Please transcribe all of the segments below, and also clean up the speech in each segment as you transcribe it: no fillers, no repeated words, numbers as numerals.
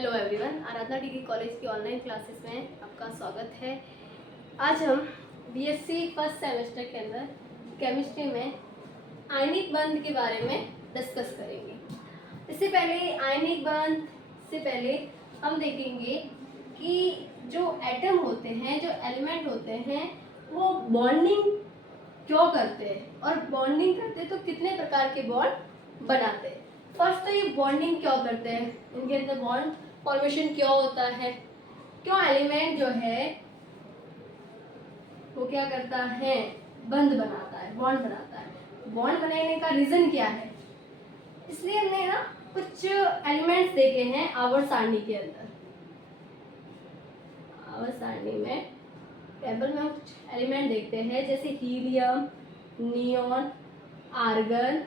Hello everyone, आराधना degree college की online classes में आपका स्वागत है। आज हम बीएससी फर्स्ट सेमेस्टर के अंदर केमिस्ट्री में आयनिक बंध के बारे में डिस्कस करेंगे। इससे पहले आयनिक बंध से पहले हम देखेंगे कि जो एटम होते हैं, जो एलिमेंट होते हैं, वो बॉन्डिंग क्यों करते हैं और बॉन्डिंग करते तो कितने प्रकार के बॉन्ड बनाते हैं। फर्स्ट तो ये बॉन्डिंग क्यों करते हैं, इनके अंदर बॉन्ड फॉर्मेशन क्यों होता है, क्यों एलिमेंट जो है वो क्या करता है, बंध बनाता है, बॉन्ड बनाता है। बॉन्ड बनाने का रीजन क्या है, इसलिए हमने ना कुछ एलिमेंट्स देखे हैं आवर्त सारणी के अंदर। आवर्त सारणी में टेबल में हम कुछ एलिमेंट देखते हैं, जैसे helium, neon, argon,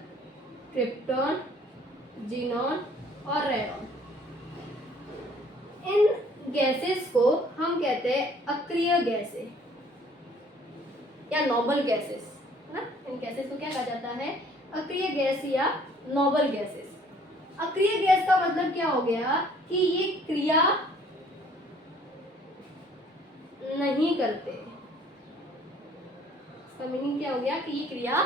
krypton, xenon और रेयॉन। इन गैसेस को हम कहते हैं अक्रिय गैसें या नोबल गैसेस, है ना। इन गैसेस को क्या कहा जाता है, अक्रिय गैस या नोबल गैसेस। अक्रिय गैस का मतलब क्या हो गया कि ये क्रिया नहीं करते। इसका मीनिंग क्या हो गया कि ये क्रिया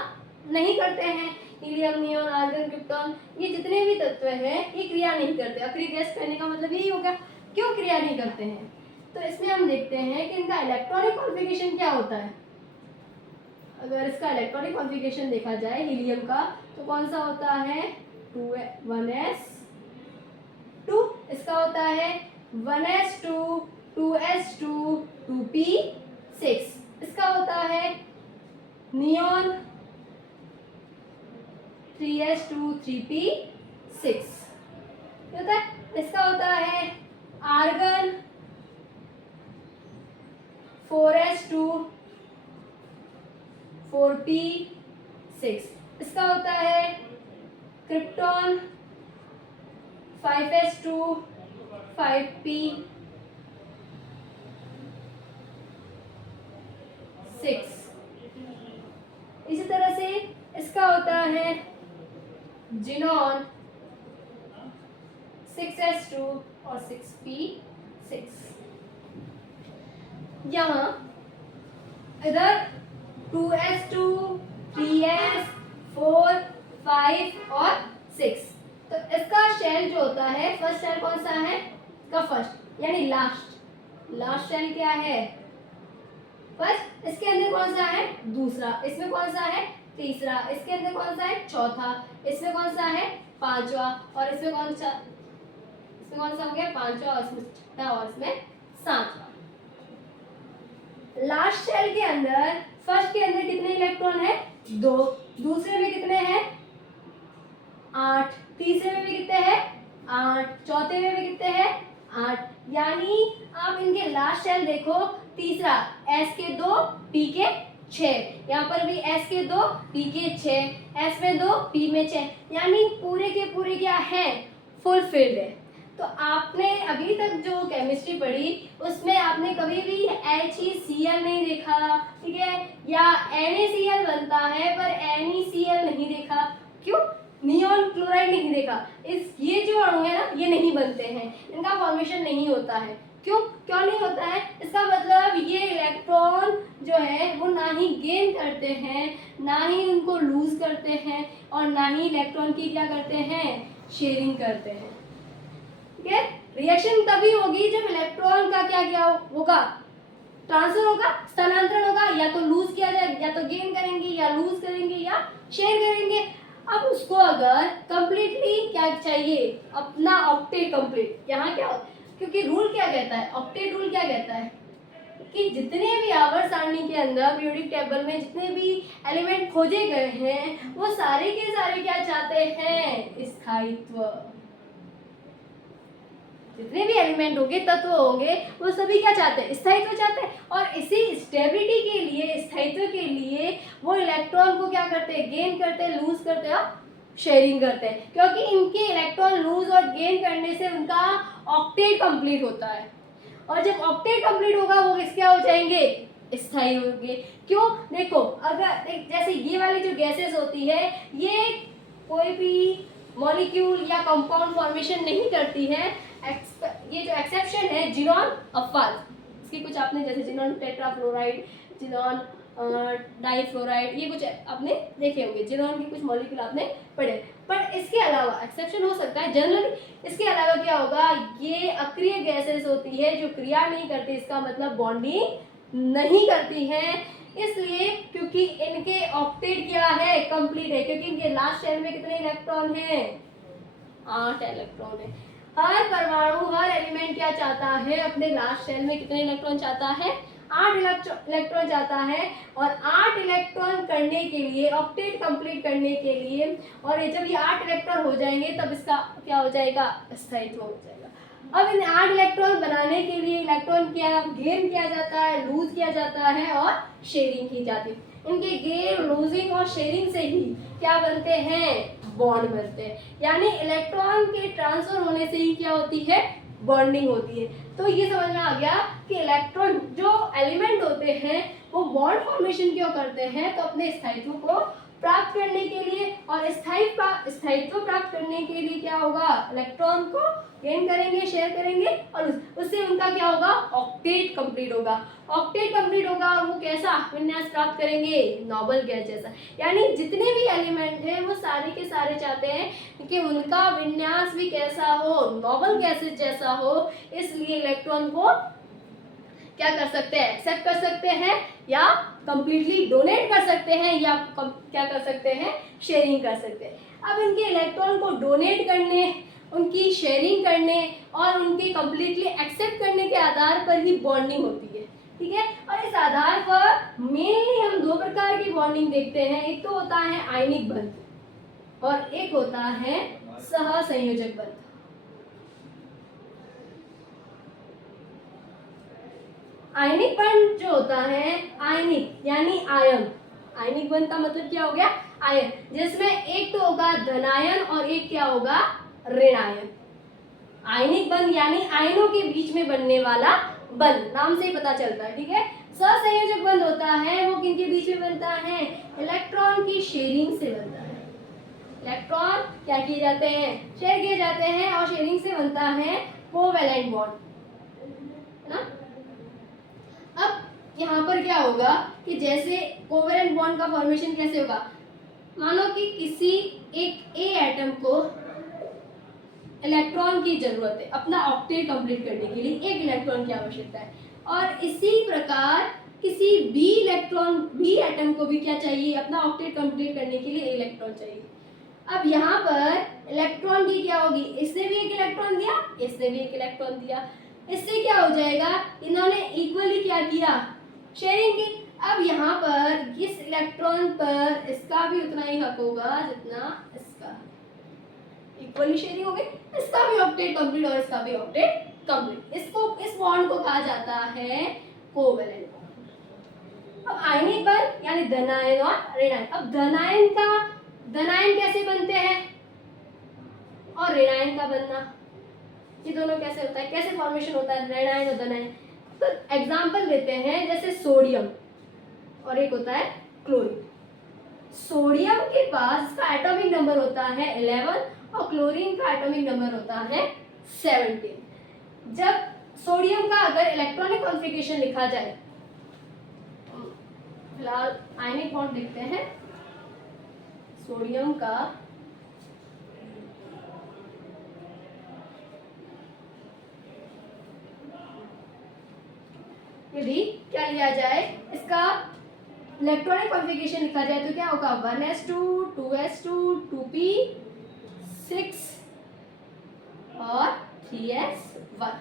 नहीं करते हैं। हीलियम, नियॉन, आर्गन, क्रिप्टॉन, ये जितने भी तत्व हैं ये क्रिया नहीं करते। अक्रिय गैस कहने का मतलब यही होगा, क्यों क्रिया नहीं करते हैं। तो इसमें हम देखते हैं कि इनका इलेक्ट्रॉनिक कॉन्फ़िगरेशन क्या होता है। अगर इसका इलेक्ट्रॉनिक कॉन्फ़िगरेशन देखा जाए हीलियम का, तो कौन सा होता है, 1s2। इसका होता है 1s2, 2s2, 2p6। इसका होता है नियॉन 3s2, 3p6 होता है। इसका होता है आर्गन 4s2, 4p6। इसका होता है क्रिप्टॉन 5s2, 5p6। इसी तरह से इसका होता है जीनॉन 6s2 और 6p6। यहाँ इधर 2s2, 3s, 4, 5 और 6। तो इसका शेल जो होता है, फर्स्ट शेल कौन सा है, इसका फर्स्ट यानी लास्ट शेल क्या है, फर्स्ट। इसके अंदर कौन सा है, दूसरा। इसमें कौन सा है, तीसरा। इसके अंदर कौन सा है, चौथा। इसमें कौन सा है, पांचवा। और इसमें कौन सा हो गया, पांचवा। और इसमें छठा और इसमें सातवां। लास्ट शेल के अंदर फर्स्ट के अंदर कितने इलेक्ट्रॉन है, 2। दूसरे में कितने हैं, 8। तीसरे में भी कितने हैं, 8। चौथे में भी कितने हैं, 8। यानी आप इनके लास्ट शेल देखो, तीसरा s के 2, p के 6। यहाँ पर भी s के 2, p के 6, s में 2, p में 6। यानी पूरे के पूरे क्या है, फुलफिल्ड है। तो आपने अभी तक जो केमिस्ट्री पढ़ी उसमें आपने कभी भी HeCl नहीं देखा, ठीक है, या NaCl बनता है पर NeCl नहीं देखा। क्यों, नियॉन क्लोराइड नहीं देखा। ये जो अणु है ना, ये नहीं बनते हैं, इनका फॉर्मेशन नहीं होता है। क्यों नहीं होता है, इसका मतलब ये इलेक्ट्रॉन जो है वो ना ही गेन करते हैं, ना ही उनको लूज करते हैं, और ना ही इलेक्ट्रॉन की क्या करते हैं, शेयरिंग करते हैं। ठीक है, रिएक्शन तभी होगी जब इलेक्ट्रॉन का क्या होगा, ट्रांसफर होगा, स्थानांतरण होगा। या तो लूज किया जाए, या तो गेन करेंगे, या लूज करेंगे, या शेयर करेंगे। अब उसको अगर कंप्लीटली क्या चाहिए, अपना ऑक्टेट कंप्लीट। यहाँ क्या, क्योंकि रूल क्या कहता है, ऑक्टेट रूल क्या कहता है कि जितने भी आवर्त सारणी के अंदर पीरियोडिक टेबल में जितने भी एलिमेंट खोजे गए हैं वो सारे के सारे क्या चाहते हैं, स्थायित्व। जितने भी एलिमेंट होंगे, तत्व होंगे, वो सभी क्या चाहते हैं, स्थायित्व चाहते हैं। और इसी स्टेबिलिटी के लिए, स्थायित्व के लिए वो इलेक्ट्रॉन को क्या करते हैं, गेन करते हैं, लूज करते हैं और शेयरिंग करते हैं। क्योंकि इनके इलेक्ट्रॉन लूज और गेन करने से उनका ऑक्टेट कंप्लीट होता है, और जब ऑक्टेट कंप्लीट होगा वो क्या हो जाएंगे, स्थायी होंगे। क्यों, देखो अगर जैसे ये वाली जो गैसेस होती है, ये कोई भी मॉलिक्यूल या कंपाउंड फॉर्मेशन नहीं करती है, ये जो एक्सेप्शन है जिनॉन अपवाद, इसकी कुछ आपने जैसे जिनॉन टेट्राफ्लोराइड, जिनॉन डाइफ्लोराइड, ये कुछ आपने देखे होंगे, जिनॉन के कुछ मॉलिक्यूल आपने पढ़े। पर इसके अलावा एक्सेप्शन हो सकता है जनरली। इसके अलावा क्या होगा, ये अक्रिय गैसेस होती है जो क्रिया नहीं करती, इसका मतलब बॉन्डिंग नहीं करती है, इसलिए क्योंकि इनके ऑक्टेट क्या है, कंप्लीट है, क्योंकि इनके लास्ट शेल में कितने इलेक्ट्रॉन हैं, 8 इलेक्ट्रॉन है। हर परमाणु, हर एलिमेंट क्या चाहता है, अपने लास्ट शेल में कितने इलेक्ट्रॉन चाहता है, 8 इलेक्ट्रॉन चाहता है। और 8 इलेक्ट्रॉन करने के लिए, ऑक्टेट कंप्लीट करने के लिए, और ये जब ये 8 इलेक्ट्रॉन हो जाएंगे तब इसका क्या हो जाएगा, स्थायित्व हो जाएगा। अब इन 8 इलेक्ट्रॉन बनाने के लिए इलेक्ट्रॉन क्या गेन किया जाता है, लूज किया जाता है और शेयरिंग की जाती है। इनके गेन, लूजिंग और शेयरिंग से ही क्या बनते हैं, बॉन्ड बनते हैं। यानी इलेक्ट्रॉन के ट्रांसफर होने से ही क्या होती है, बॉन्डिंग होती है। तो ये समझ में आ गया कि इलेक्ट्रॉन जो एलिमेंट होते हैं वो बॉन्ड फॉर्मेशन क्यों करते हैं, तो अपने स्थायित्व को प्राप्त करने के लिए, और स्थायित्व प्राप्त करने के लिए क्या होगा, इलेक्ट्रॉन को गेन करेंगे, शेयर करेंगे, और उससे उनका क्या होगा, ऑक्टेट कंप्लीट होगा। ऑक्टेट कंप्लीट होगा और वो कैसा विन्यास प्राप्त करेंगे, नोबल गैस जैसा। यानी जितने भी एलिमेंट हैं वो सारे के सारे चाहते हैं कि उनका विन्यास भी कैसा हो, नोबल गैसेस जैसा हो, इसलिए इलेक्ट्रॉन को क्या कर सकते हैं, एक्सेप्ट कर सकते हैं, या कंप्लीटली डोनेट कर सकते हैं, या क्या कर सकते हैं, शेयरिंग कर सकते हैं। अब इनके इलेक्ट्रॉन को डोनेट करने, उनकी शेयरिंग करने और उनके कंप्लीटली एक्सेप्ट करने के आधार पर ही बॉन्डिंग होती है, ठीक है। और इस आधार पर मेनली हम 2 प्रकार की बॉन्डिंग देखते हैं, एक तो होता है आयनिक बंध और एक होता है सहसंयोजक बंध। आयनिक बंध जो होता है, आयनिक यानी आयन, आयनिक बंध का मतलब क्या हो गया, आयन, जिसमें एक तो होगा धनायन और एक क्या होगा, ऋणायन। आयनिक बंध यानी आयनों के बीच में बनने वाला बंध, नाम से ही पता चलता है, ठीक है। सहसंयोजक बंध होता है वो किनके बीच में बनता है, इलेक्ट्रॉन की शेयरिंग से बनता है। इलेक्ट्रॉन क्या किए जाते हैं, शेयर किए जाते हैं, और शेयरिंग से बनता है कोवैलेंट बॉन्ड, है ना। अब यहाँ पर क्या होगा कि जैसे कोवैलेंट बॉन्ड का फॉर्मेशन कैसे होगा, मानो कि किसी एक ए एटम को इलेक्ट्रॉन की जरूरत है अपना ऑक्टेट कंप्लीट करने के लिए, एक इलेक्ट्रॉन की आवश्यकता है, और इसी प्रकार किसी बी एटम को भी क्या चाहिए, अपना ऑक्टेट कंप्लीट करने के लिए इलेक्ट्रॉन चाहिए। अब यहाँ पर इलेक्ट्रॉन की क्या होगी, इसने भी एक इलेक्ट्रॉन दिया, इसने भी एक इलेक्ट्रॉन दिया, इससे क्या हो जाएगा, इन्होंने इक्वली क्या किया, शेयरिंग की। अब यहाँ पर इस इलेक्ट्रॉन पर इसका भी उतना ही हक होगा जितना इसका, इक्वली शेयरिंग हो गई, इसका भी ऑक्टेट कंप्लीट और इसका भी ऑक्टेट कंप्लीट। इसको, इस बॉन्ड को कहा जाता है कोवैलेंट बॉन्ड। अब आयनिक बंध यानी धनायन और ऋणायन। अब धनायन कैसे बनते हैं और ऋणायन का बनना, ये दोनों कैसे होता है, कैसे फॉर्मेशन होता है ऋणायन और धनायन। तो एग्जांपल देते हैं, जैसे सोडियम और एक होता है क्लोरीन। सोडियम के पास इसका एटॉमिक नंबर होता है 11 और क्लोरीन का एटॉमिक नंबर होता है 17। जब सोडियम का अगर इलेक्ट्रॉनिक कॉन्फ़िगरेशन लिखा जाए, फिलहाल आयनिक बॉन्ड लिखते हैं, सोडियम का यदि क्या लिया जाए, इसका इलेक्ट्रॉनिक कॉन्फ़िगरेशन लिखा जाए तो क्या होगा, 1s2 2s2 2p6 और 3s1।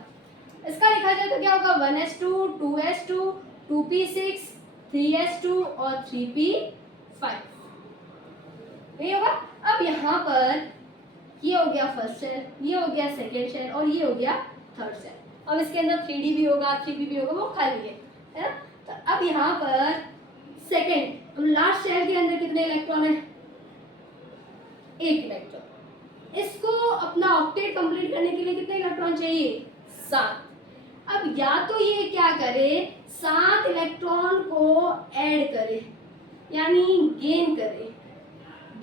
इसका लिखा जाए तो क्या होगा, 1s2 2s2 2p6 3s2 और 3p5, यही होगा। अब यहाँ पर ये हो गया फर्स्ट शेल, ये हो गया सेकेंड शेल और ये हो गया थर्ड शेल। अब इसके अंदर 3d भी होगा, 3p भी होगा, वो खाली है ना। तो अब यहाँ पर सेकेंड लास्ट शेल के अंदर कितने इलेक्ट्रॉन है, एक इलेक्ट्रॉन। इसको अपना ऑक्टेट कंप्लीट करने के लिए कितने इलेक्ट्रॉन चाहिए, 7। अब या तो ये क्या करे, 7 इलेक्ट्रॉन को ऐड करे यानी गेन करे,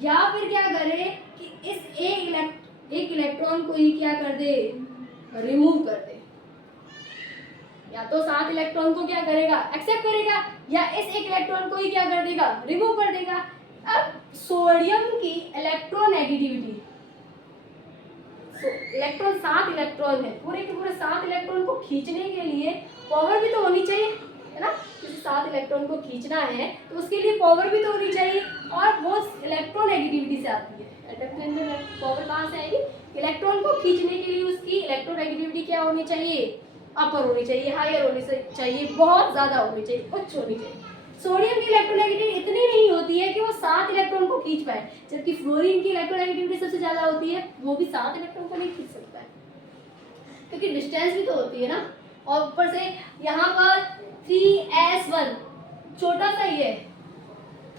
या फिर क्या करे कि इस एक इलेक्ट्रॉन को ही क्या कर दे, रिमूव कर दे। या तो 7 इलेक्ट्रॉन को क्या करेगा, एक्सेप्ट करेगा, या इस एक इलेक्ट्रॉन को ही क्या कर देगा, रिमूव कर देगा। अब सोडियम की इलेक्ट्रोनेगेटिविटी, इलेक्ट्रॉन 7 इलेक्ट्रॉन है, पूरे के पूरे 7 इलेक्ट्रॉन को खींचने के लिए पावर भी तो होनी चाहिए, है ना। किसी 7 इलेक्ट्रॉन को खींचना है तो उसके लिए पावर भी तो होनी चाहिए, और वो इलेक्ट्रोनेगेटिविटी से आती है। एटम के अंदर पावर कहाँ से आएगी, इलेक्ट्रॉन को खींचने के लिए उसकी इलेक्ट्रोनेगेटिविटी क्या होनी चाहिए, अपर होनी चाहिए, हायर होनी चाहिए, बहुत ज़्यादा होनी चाहिए, उच्च होनी चाहिए। सोडियम की इलेक्ट्रोनेगेटिविटी इतनी नहीं होती है कि वो 7 इलेक्ट्रॉन को खींच पाए, जबकि फ्लोरीन की इलेक्ट्रोनेगेटिविटी सबसे ज़्यादा होती है, वो भी 7 इलेक्ट्रॉन को नहीं खींच सकता है, क्योंकि डिस्टेंस भी तो होती है ना। और ऊपर से यहाँ पर 3s1 छोटा सा ही है,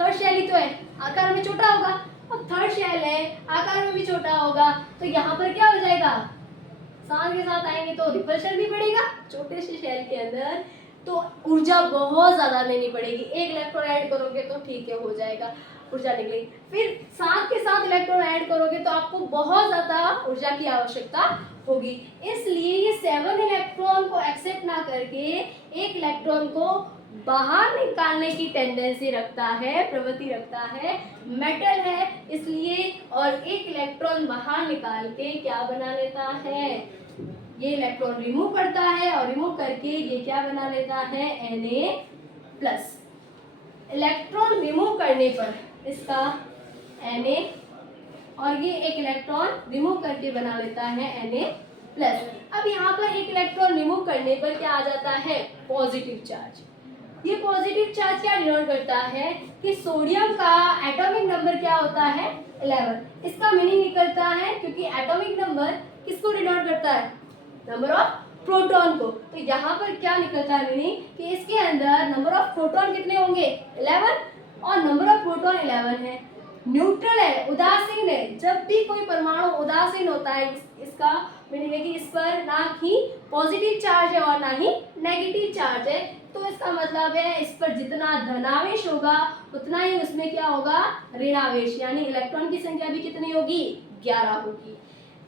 थर्ड शेल ही तो है, आकार में छोटा होगा, और थर्ड शेल है, आकार में भी छोटा होगा, तो यहाँ पर क्या हो जाएगा, 7 के साथ आएंगे तो रिपल्शन भी बढ़ेगा छोटे से शेल के अंदर, तो ऊर्जा बहुत ज़्यादा लेनी पड़ेगी। एक इलेक्ट्रॉन ऐड करोगे तो ठीक है, हो जाएगा, ऊर्जा निकलेगी। फिर 7 के साथ इलेक्ट्रॉन ऐड करोगे तो आपको बहुत ज़्यादा ऊर्जा की आवश्यकता होगी। इसलिए ये 7 इलेक्ट्रॉन को एक्सेप्ट ना करके एक इलेक्ट्रॉन को बाहर निकालने की टेंडेंसी रखता है, प्रवृत्ति रखता है, मेटल है इसलिए, और एक इलेक्ट्रॉन बाहर निकाल के क्या बना लेता है, ये इलेक्ट्रॉन रिमूव करता है, और रिमूव करके ये क्या बना लेता है, Na+। इलेक्ट्रॉन रिमूव करने पर इसका Na, और ये एक इलेक्ट्रॉन रिमूव करके बना लेता है Na+। अब यहाँ पर एक इलेक्ट्रॉन रिमूव करने पर क्या आ जाता है, पॉजिटिव चार्ज। ये पॉजिटिव चार्ज क्या डिनोट करता है कि सोडियम का एटॉमिक नंबर क्या होता है, 11। इसका मीनिंग निकलता है, क्योंकि एटॉमिक नंबर किसको डिनोट करता है, नंबर ऑफ प्रोटॉन को। तो यहाँ पर क्या निकलता है मीनिंग कि इसके अंदर नंबर ऑफ प्रोटॉन कितने होंगे, 11, और नंबर ऑफ प्रोटॉन 11 है। न्यूट्रल है, उदासीन है, जब भी कोई परमाणु उदासीन होता है इसका मीनिंग है कि इस पर ना ही पॉजिटिव चार्ज है और ना ही नेगेटिव चार्ज है, तो इसका मतलब है इस पर जितना धनावेश होगा उतना ही उसमें क्या होगा, ऋणावेश, यानी इलेक्ट्रॉन की संख्या भी कितनी होगी, 11 होगी।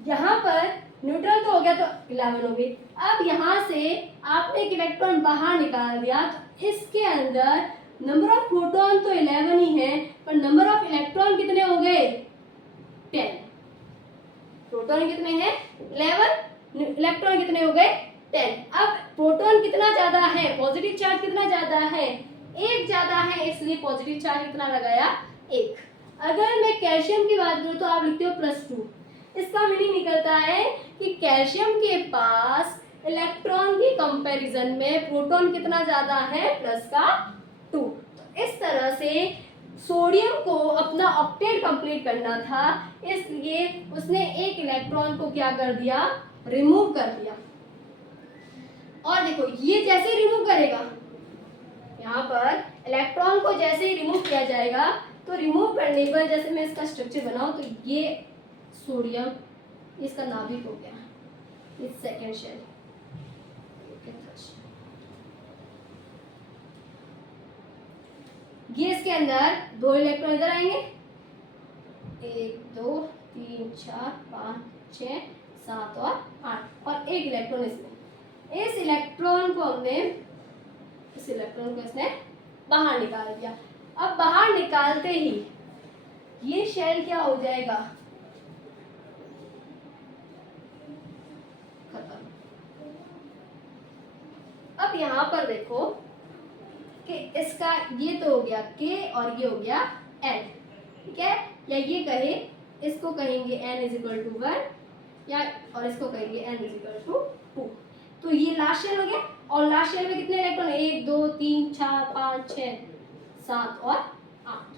यहाँ पर न्यूट्रल तो हो गया तो 11 हो गई। अब यहाँ से आपने एक इलेक्ट्रॉन बाहर निकाल दिया, तो इसके अंदर नंबर ऑफ प्रोटॉन तो 11 ही है, पर नंबर ऑफ इलेक्ट्रॉन कितने हो गए, 10। प्रोटॉन कितने हैं, 11, इलेक्ट्रॉन कितने हो गए, 10। अब प्रोटॉन कितना ज्यादा है, पॉजिटिव चार्ज कितना ज्यादा है, 1 ज्यादा है, इसलिए पॉजिटिव चार्ज कितना लगाया, 1। अगर मैं कैल्शियम की बात करूं तो आप लिखते हो +2। इसका मीनिंग निकलता है कि कैल्शियम के पास इलेक्ट्रॉन की कंपैरिजन में प्रोटॉन कितना ज्यादा है, +2। तो इस तरह से सोडियम को अपना ऑक्टेट कंप्लीट करना था, इसलिए उसने एक इलेक्ट्रॉन को क्या कर दिया, रिमूव कर दिया। और देखो ये जैसे ही रिमूव करेगा, यहाँ पर इलेक्ट्रॉन को जैसे ही रिमूव किया जाएगा, तो रिमूव करने पर जैसे मैं इसका स्ट्रक्चर बनाऊं तो ये सोडियम, इसका नाभिक हो गया, ये सेकेंड शेल, ये इसके अंदर 2 इलेक्ट्रॉन इधर आएंगे, 1 2 3 4 5 6 7 और 8, और एक इलेक्ट्रॉन इसमें। इस इलेक्ट्रॉन को हमने, इस इलेक्ट्रॉन को इसने बाहर निकाल दिया। अब बाहर निकालते ही ये शेल क्या हो जाएगा, खत्म। अब यहाँ पर देखो कि इसका ये तो हो गया K और ये हो गया N, ठीक है, या ये कहे, इसको कहेंगे N=1, या और इसको कहेंगे N=2। तो ये लास्ट शेल हो गया, और लास्ट शेल में कितने इलेक्ट्रॉन, 1 2 3 4 5 6 7 और 8,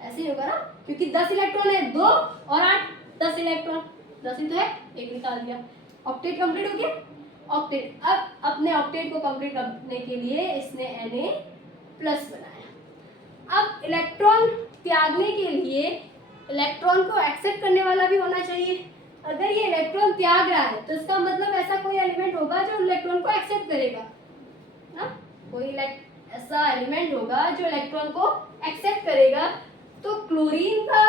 ऐसे ही होगा ना, क्योंकि 10 इलेक्ट्रॉन है, 2 और 8, 10 इलेक्ट्रॉन, 10 ही तो है, एक निकाल दिया, ऑक्टेट कंप्लीट हो गया। ऑक्टेट, अब अपने ऑक्टेट को कंप्लीट करने के लिए इसने Na+ बनाया। अब इलेक्ट्रॉन त्यागने के लिए इलेक्ट्रॉन को एक्सेप्ट करने वाला भी होना चाहिए। अगर ये इलेक्ट्रॉन त्याग रहा है तो इसका मतलब ऐसा कोई एलिमेंट होगा जो इलेक्ट्रॉन को एक्सेप्ट करेगा ना, कोई ऐसा एलिमेंट होगा जो इलेक्ट्रॉन को एक्सेप्ट करेगा। तो क्लोरीन का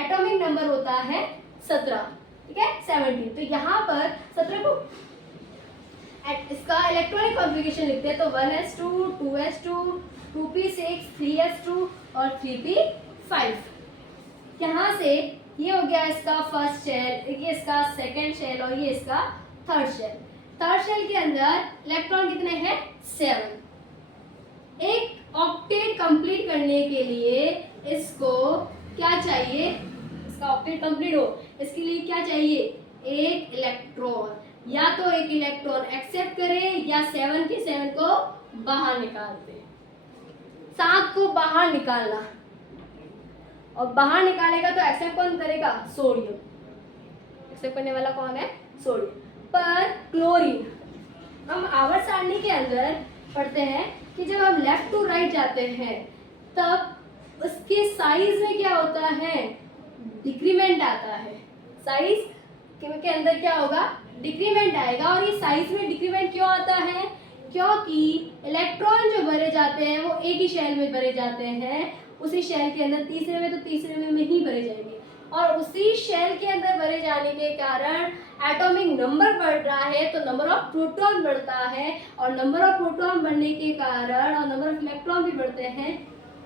एटॉमिक नंबर होता है 17, ठीक है 17। तो यहाँ पर 17 को इसका इलेक्ट्रॉनिक कॉन्फ़िगरेशन लिखते हैं तो 1s2 2s2 2p6 3s2 और 3p5। यहाँ से ये हो गया इसका फर्स्ट शेल, ये इसका सेकंड शेल और ये इसका थर्ड शेल। थर्ड शेल के अंदर इलेक्ट्रॉन कितने हैं 7। एक ऑक्टेट कंप्लीट करने के लिए इसको क्या चाहिए, इसका ऑक्टेट कंप्लीट हो इसके लिए क्या चाहिए, एक इलेक्ट्रॉन। या तो एक इलेक्ट्रॉन एक्सेप्ट करे या 7 के 7 को बाहर निकाल दे। 7 को बाहर निकालना, और बाहर निकालेगा तो एक्सेप्ट कौन करेगा, सोडियम। एक्सेप्ट करने वाला कौन है, सोडियम। पर क्लोरीन हम आवर्त सारणी के अंदर पढ़ते हैं कि जब हम लेफ्ट टू राइट जाते हैं तब उसके साइज में क्या होता है, डिक्रीमेंट आता है। साइज के अंदर क्या होगा, डिक्रीमेंट आएगा। और ये साइज में डिक्रीमेंट क्यों आता है, क्योंकि इलेक्ट्रॉन जो भरे जाते हैं वो एक ही शेल में भरे जाते हैं, उसी शेल के अंदर तीसरे में, तो तीसरे में ही भरे जाएंगे। और उसी शेल के अंदर भरे जाने के कारण एटॉमिक नंबर बढ़ रहा है तो नंबर ऑफ प्रोटॉन बढ़ता है, और नंबर ऑफ प्रोटॉन बढ़ने के कारण और नंबर ऑफ इलेक्ट्रॉन भी बढ़ते हैं।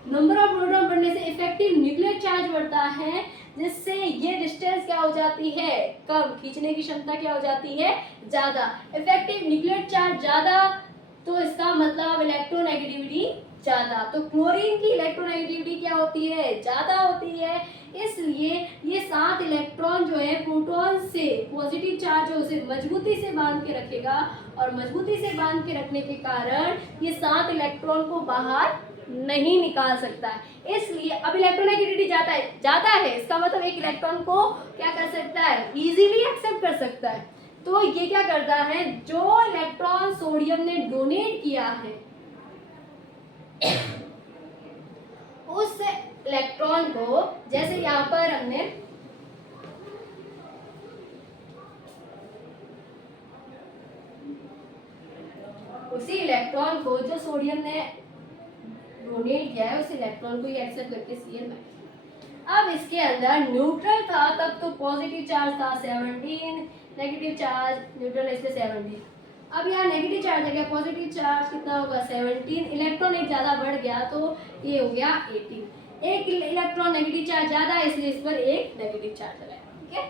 नंबर ऑफ प्रोटॉन बढ़ने से इफेक्टिव न्यूक्लियर चार्ज बढ़ता है, जिससे ये डिस्टेंस क्या हो जाती है, कम, खींचने की क्षमता क्या हो जाती है, ज़्यादा। इफेक्टिव न्यूक्लियर चार्ज ज़्यादा तो इसका मतलब इलेक्ट्रोनेगेटिविटी ज़्यादा। तो क्लोरीन की इलेक्ट्रोनेगेटिविटी क्या होती है, ज़्यादा होती है। इसलिए ये 7 इलेक्ट्रॉन जो है प्रोटॉन से पॉजिटिव चार्ज है उसे मजबूती से बांध के रखेगा, और मजबूती से बांध के रखने के कारण ये 7 इलेक्ट्रॉन को बाहर नहीं निकाल सकता है। इसलिए अब इलेक्ट्रोनेगेटिविटी ज़्यादा है, इसका मतलब एक इलेक्ट्रॉन को क्या कर सकता है, इजीली एक्सेप्ट कर सकता है। तो ये क्या करता है, जो इलेक्ट्रॉन सोडियम ने डोनेट किया है उस इलेक्ट्रॉन को, जैसे यहाँ पर हमने उसी इलेक्ट्रॉन को जो सोडियम ने डोनेट किया है उस इलेक्ट्रॉन को ये एक्सेप्ट करके Cl-। अब इसके अंदर न्यूट्रल था तब तो पॉजिटिव चार्ज था 17, नेगेटिव चार्ज न्यूट्रल इसलिए 17। अब यहाँ नेगेटिव चार्ज आ गया, पॉजिटिव चार्ज कितना होगा 17, इलेक्ट्रॉन एक ज़्यादा बढ़ गया तो ये हो गया 18। एक इलेक्ट्रॉन नेगेटिव चार्ज ज़्यादा है इसलिए इस पर एक नेगेटिव चार्ज लगाया, ठीक है।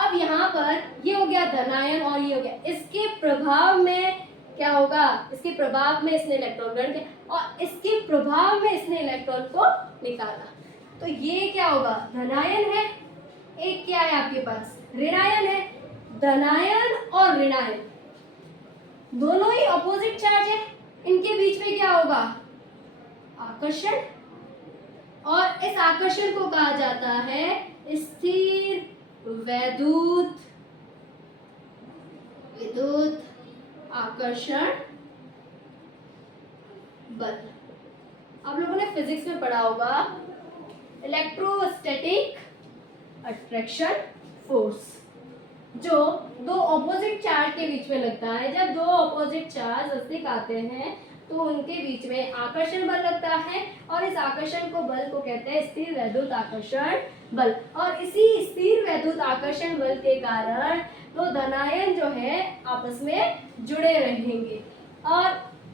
अब यहाँ पर ये हो गया धनायन और ये हो गया, इसके प्रभाव में क्या होगा, इसके प्रभाव में इसने इलेक्ट्रॉन ग्रहण किया और इसके प्रभाव में इसने इलेक्ट्रॉन को निकाला। तो ये क्या होगा, धनायन है, एक क्या है आपके पास ऋणायन है। धनायन और ऋणायन दोनों ही अपोजिट चार्ज है, इनके बीच में क्या होगा, आकर्षण। और इस आकर्षण को कहा जाता है स्थिर वैद्युत आकर्षण बल। आप लोगों ने फिजिक्स में पढ़ा होगा इलेक्ट्रोस्टैटिक अट्रैक्शन फोर्स, जो दो ऑपोजिट चार्ज के बीच में लगता है। जब दो ऑपोजिट चार्ज नजदीक आते हैं तो उनके बीच में आकर्षण बल लगता है, और इस आकर्षण को बल को कहते हैं स्थिर वैद्युत आकर्षण बल। और इसी स्थिर वैद्युत आकर्षण बल के कारण दो धनायन जो है आपस में जुड़े रहेंगे, और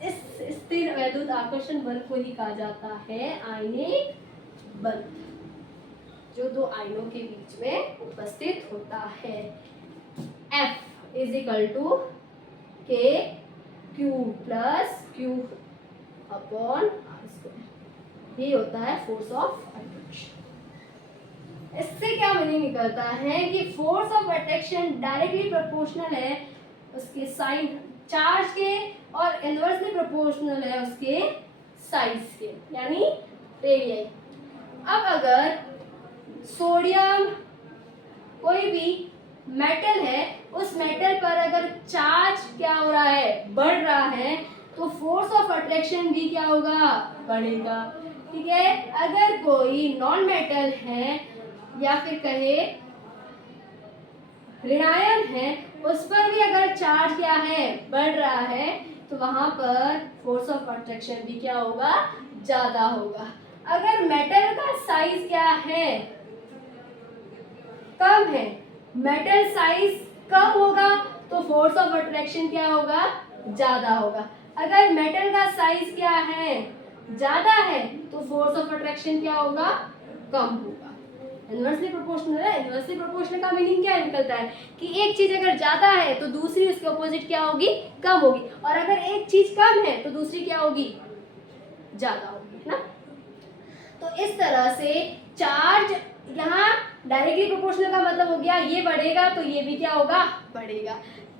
इस स्थिर वैद्युत आकर्षण बल को ही कहा जाता है आयनिक बल, जो दो आयनों के बीच में उपस्थित होता है। F is equal to k q plus q upon r square, ये होता है फोर्स ऑफ अट्रैक्शन। इससे क्या मीनिंग निकलता है कि force of attraction directly proportional है उसके साइन चार्ज के, और इनवर्सली प्रोपोर्शनल है उसके साइज के, यानी रेडियस। अब अगर सोडियम कोई भी मेटल है, उस मेटल पर अगर चार्ज क्या हो रहा है, बढ़ रहा है, तो फोर्स ऑफ अट्रैक्शन भी क्या होगा, बढ़ेगा, ठीक है। अगर कोई नॉन मेटल है या फिर कहे ऋणायन है, उस पर भी अगर चार्ज क्या है, बढ़ रहा है, तो वहां पर फोर्स ऑफ अट्रैक्शन भी क्या होगा, ज्यादा होगा। अगर मेटल का साइज क्या है, कम है, मेटल साइज कम होगा तो फोर्स ऑफ अट्रैक्शन क्या होगा, ज्यादा होगा। अगर मेटल का साइज क्या है, ज्यादा है, तो फोर्स ऑफ अट्रैक्शन क्या होगा, कम होगा। इनवर्सली प्रोपोर्शनल है। इनवर्सली प्रोपोर्शनल का मीनिंग क्या निकलता है कि एक चीज अगर ज्यादा है तो दूसरी उसके ऑपोजिट क्या होगी, कम होगी, और अगर एक चीज कम है तो दूसरी क्या होगी, ज्यादा होगी, है ना। तो इस तरह से चार्ज यहाँ डायरेक्टली प्रोपोर्शनल का मतलब हो गया ये बढ़ेगा तो ये भी क्या होगा, बढ़ेगा।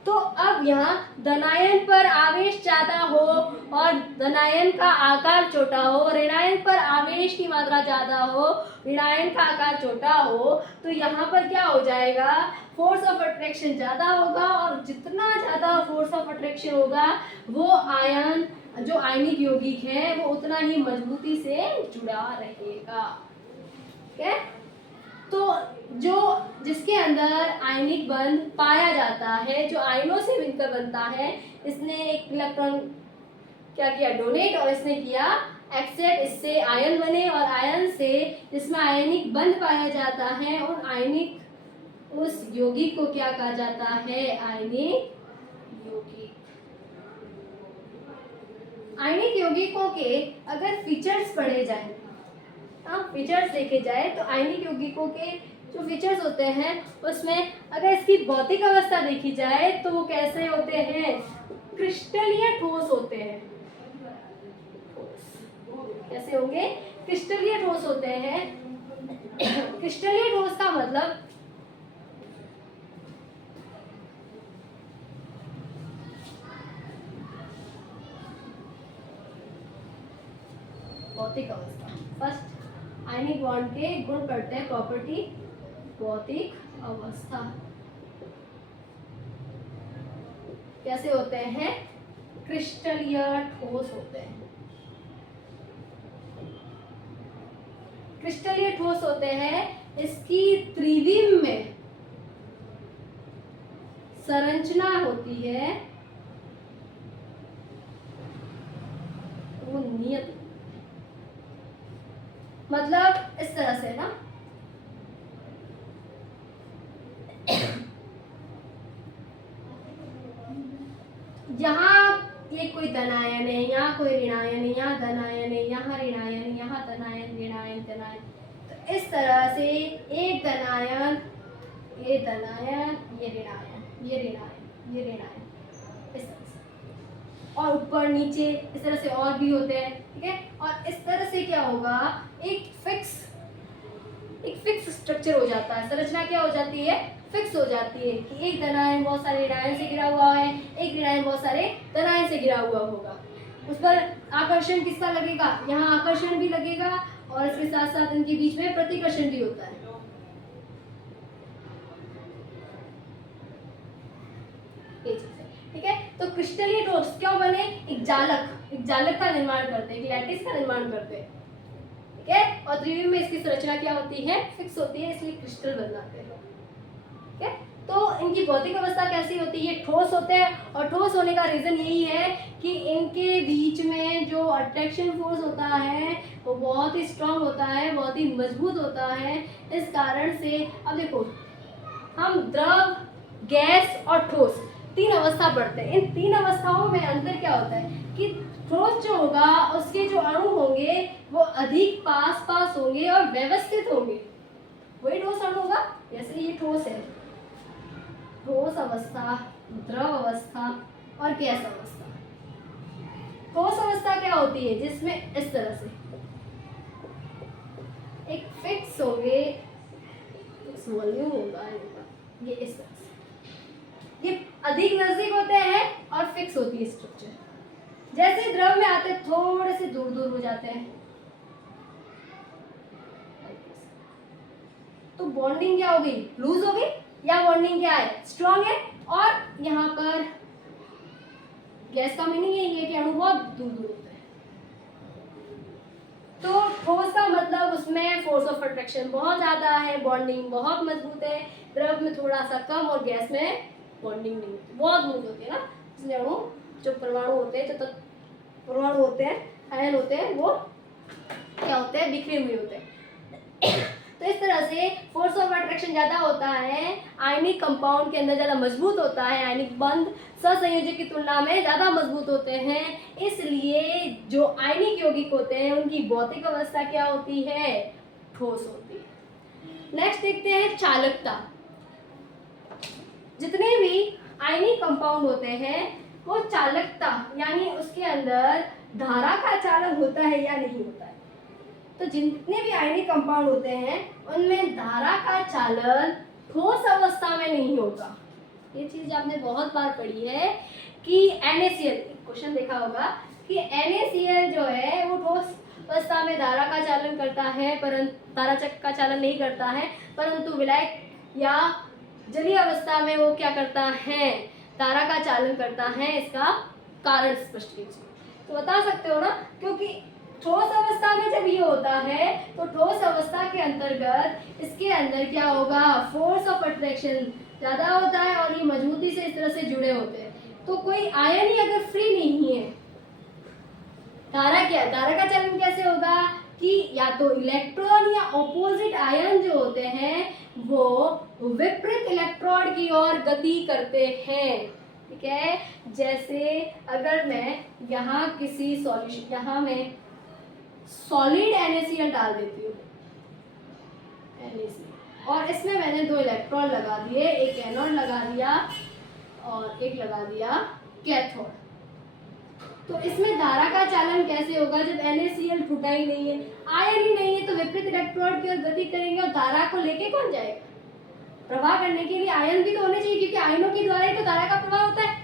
तो अब यहाँ धनायन पर आवेश ज्यादा हो और धनायन का आकार छोटा हो, ऋणायन पर आवेश की मात्रा ज्यादा हो, ऋणायन का आकार छोटा हो, तो यहाँ पर क्या हो जाएगा, फोर्स ऑफ अट्रैक्शन ज्यादा होगा, और जितना ज्यादा फोर्स ऑफ अट्रैक्शन होगा वो आयन जो आयनिक यौगिक है वो उतना ही मजबूती से जुड़ा रहेगा। ठीक है। तो जो जिसके अंदर आयनिक बंध पाया जाता है, जो आयनों से मिलकर बनता है, इसने एक इलेक्ट्रॉन क्या किया, डोनेट, और इसने किया एक्सेप्ट, इससे आयन बने, और आयन से जिसमें आयनिक बंध पाया जाता है और आयनिक उस यौगिक को क्या कहा जाता है, आयनिक यौगिक। आयनिक यौगिकों के अगर फीचर्स पढ़े जाए, फीचर्स देखे जाए, तो आयनिक यौगिकों के जो फीचर्स होते हैं उसमें अगर इसकी भौतिक अवस्था देखी जाए तो वो कैसे होते हैं, क्रिस्टलीय ठोस होते हैं। कैसे होंगे, क्रिस्टलीय ठोस होते हैं। क्रिस्टलीय ठोस का मतलब भौतिक अवस्था। फर्स्ट आयनिक बॉन्ड के गुण पढ़ते हैं, प्रॉपर्टी, भौतिक अवस्था। कैसे होते हैं, क्रिस्टलीय ठोस होते हैं। क्रिस्टलीय ठोस होते हैं, इसकी त्रिविम में संरचना होती है वो नियत, मतलब इस तरह से ना, यहाँ ये कोई धनायन है, यहाँ कोई ऋणायन है, यहाँ धनायन है, यहाँ ऋणायन, यहाँ धनायन, ऋणायन, धनायन। तो इस तरह से एक धनायन, ये धनायन, ये ऋणायन, ये ऋणायन, ये ऋणायन, इस तरह से, और ऊपर नीचे इस तरह से और भी होते हैं। ठीक है। और इस तरह से क्या होगा, एक फिक्स स्ट्रक्चर हो जाता है, संरचना क्या हो जाती है, फिक्स हो जाती है कि एक धनायन बहुत सारे ऋणायन से घिरा हुआ है, एक ऋणायन बहुत सारे धनायन से घिरा हुआ होगा। उस पर आकर्षण किसका लगेगा, यहाँ आकर्षण भी लगेगा, और इसके साथ साथ इनके बीच में प्रतिकर्षण भी होता है। ठीक है। तो क्रिस्टलीय ठोस क्यों बने, एक जालक का निर्माण करते हैं, एक लैटिस का निर्माण करते हैं। ठीक है। और त्रिविम में इसकी संरचना क्या होती है, फिक्स होती है, इसलिए क्रिस्टल बन जाते हैं। ठीक है। तो इनकी भौतिक अवस्था कैसी होती है, ठोस होते हैं, और ठोस होने का रीजन यही है कि इनके बीच में जो अट्रैक्शन फोर्स होता है वो बहुत ही स्ट्रांग होता है, बहुत ही मजबूत होता है। इस कारण से अब देखो, हम द्रव, गैस और ठोस तीन अवस्था पढ़ते हैं। इन तीन अवस्थाओं में अंतर क्या होता है कि ठोस जो होगा उसके जो अणु होंगे वो अधिक पास होंगे और व्यवस्थित होंगे, वही ठोस अणु होगा। जैसे ये ठोस है, ठोस अवस्था, द्रव अवस्था और गैस अवस्था। ठोस अवस्था क्या होती है, जिसमें इस तरह से एक फिक्स होंगे, वॉल्यूम होगा, ये इस तरह से, ये अधिक नजदीक होते हैं और फिक्स होती है स्ट्रक्चर। जैसे द्रव में आते थोड़े से दूर दूर हो जाते हैं, तो बॉन्डिंग क्या हो गई, लूज हो गई, या बॉन्डिंग क्या है, स्ट्रांग है। और यहाँ पर गैस का मीनिंग यही है कि अणु बहुत दूर दूर होते हैं। तो ठोस का मतलब उसमें फोर्स ऑफ अट्रैक्शन बहुत ज्यादा है, बॉन्डिंग बहुत मजबूत है। द्रव में थोड़ा सा कम और गैस में बॉन्डिंग नहीं होती, बहुत लूज होती है ना। इसलिए अणु जो परमाणु होते हैं, जो परमाणु होते हैं, आयन होते हैं, वो क्या होते हैं, बिखरे हुए होते हैं। तो इस तरह से फोर्स ऑफ अट्रैक्शन ज़्यादा होता है, आयनिक कंपाउंड के अंदर ज़्यादा मजबूत होता है, आयनिक बंध सहसंयोजक की तुलना में ज़्यादा मजबूत होते हैं, इसलिए जो आयनिक यौगिक होते हैं उनकी भौतिक अवस्था क्या होती है, ठोस होती है। नेक्स्ट देखते हैं चालकता। जितने भी आयनिक कंपाउंड होते हैं वो चालकता यानी उसके अंदर धारा का चालन होता है या नहीं होता है। तो जितने भी आयनिक कंपाउंड होते हैं उनमें धारा का चालन ठोस अवस्था में नहीं होगा। ये चीज आपने बहुत बार पढ़ी है कि NaCl, क्वेश्चन देखा होगा कि NaCl जो है वो ठोस अवस्था में धारा का चालन करता है, परंतु धारा चक्र का चालन नहीं करता है, परंतु विलायक या जलीय अवस्था में वो क्या करता है, धारा का चालन करता है। इसका कारण स्पष्ट कीजिए। तो बता सकते हो ना, क्योंकि ठोस अवस्था में जब ये होता है तो ठोस अवस्था के अंतर्गत इसके अंदर क्या होगा, फोर्स ऑफ अट्रैक्शन ज़्यादा होता है और ये मजबूती से इस तरह से जुड़े होते हैं। तो कोई आयन ही अगर फ्री नहीं है, धारा का चालन कैसे होगा कि या तो इलेक्ट्रॉन या ऑपोजिट आयन जो होते हैं वो विपरीत इलेक्ट्रॉन की ओर गति करते हैं। ठीक है, जैसे अगर मैं यहाँ किसी सॉल्यूशन, यहाँ मैं सॉलिड NaCl डाल देती हूँ, NaCl, और इसमें मैंने 2 इलेक्ट्रॉन लगा दिए, एक एनोड लगा दिया और एक लगा दिया कैथोड। तो इसमें धारा का चालन कैसे होगा जब NaCl छूटा ही नहीं है, आयन ही नहीं है, तो विपरीत इलेक्ट्रॉन की ओर गति करेंगे और धारा को लेके कौन जाएगा, प्रवाह करने के लिए आयन भी तो होने चाहिए, क्योंकि आयनों के द्वारा ही तो धारा का प्रवाह होता है।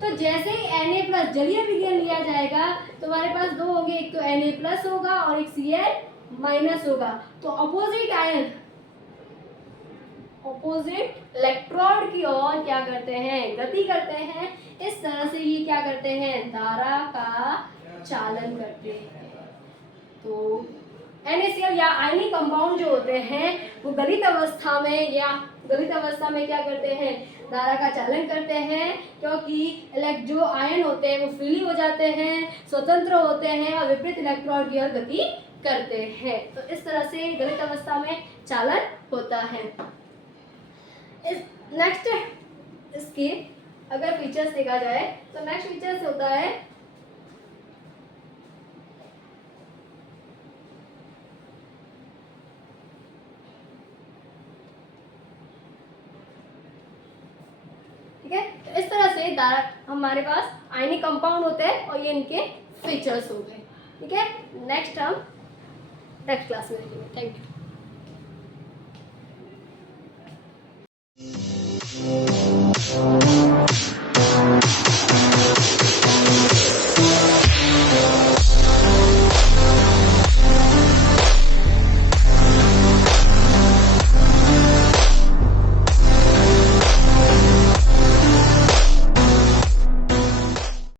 तो जैसे ही Na+ जलीय विलयन लिया जाएगा तो हमारे पास 2 होंगे, एक तो Na+ होगा और एक Cl- होगा। तो अपोजिट आयन अपोजिट इलेक्ट्रॉन की ओर क्या करते हैं, गति करते हैं। इस तरह से ये क्या करते हैं, धारा का चालन करते हैं। तो NaCl या आयनिक कंपाउंड जो होते हैं वो गलित अवस्था में क्या करते हैं, धारा का चालन करते हैं, क्योंकि जो आयन होते हैं वो फ्रीली हो जाते हैं, स्वतंत्र होते हैं और विपरीत इलेक्ट्रॉन की ओर गति करते हैं। तो इस तरह से गलित अवस्था में चालन होता है। नेक्स्ट इसके अगर फीचर्स देखा जाए तो नेक्स्ट फीचर्स होता है ठीक है। तो इस तरह से हमारे पास आयनिक कंपाउंड होते हैं और ये इनके फीचर्स हो गए। ठीक है, नेक्स्ट हम नेक्स्ट क्लास में देखेंगे। Thank you.